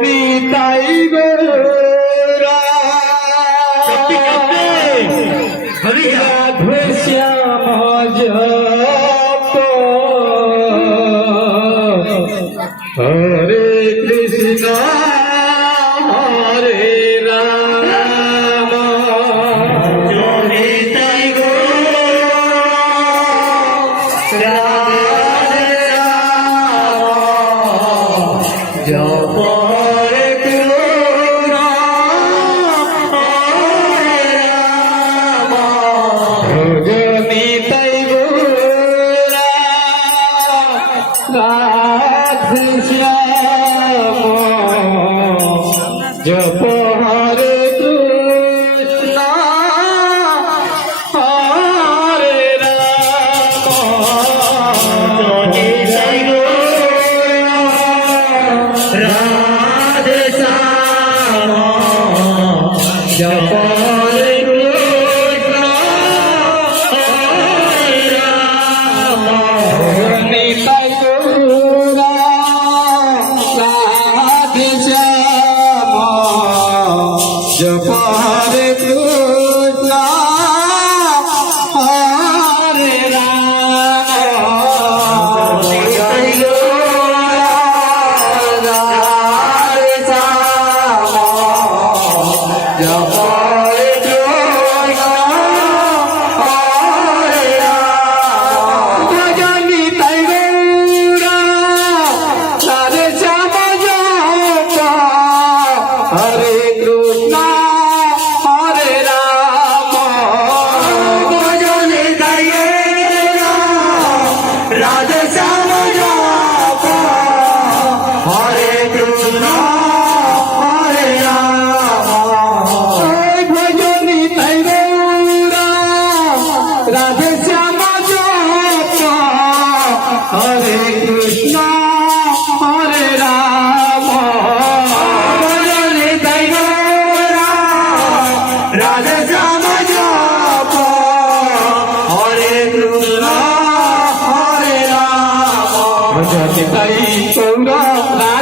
নিতাই গৌরা রাধে শ্যাম জপ হরে কৃষ্ণ হরে রাম নিতাই গৌরা রাধে শ্যাম জপ রাধে শ্যাম জপ হরে কৃষ্ণ হরে রাম রাধে শ্যাম জপ হরে কৃষ্ণ হরে রাম নিতাই জপ হরে কৃষ্ণ হরে রাম রাধে শ্যাম জপ হরে কৃষ্ণ হরে রাম ভজনি তাই গৌরা রাধে শ্যাম জপ হরে কৃষ্ণ হরে রাম ভজনে গায়ে রাধে শ্যাম জপ হরে কৃষ্ণ হরে রাম ভজনে তাই গৌরা রাধে শ্যাম জপ হরে কৃষ্ণ হরে রাম রাধে শ্যাম জপ হরে কৃষ্ণ হরে রাম ভজনে তাই গৌরা